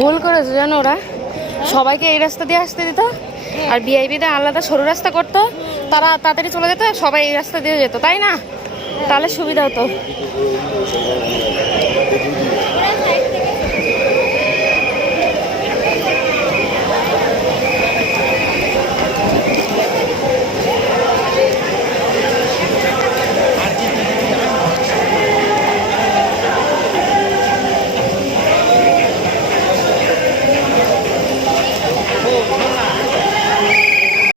ভুল করেছে জানো ওরা, সবাইকে এই রাস্তা দিয়ে আসতে দিত আর ভিআইপিদের আলাদা সরু রাস্তা করতো, তারা তাড়াতাড়ি চলে যেত, সবাই এই রাস্তা দিয়ে যেত, তাই না? তাহলে সুবিধা হতো।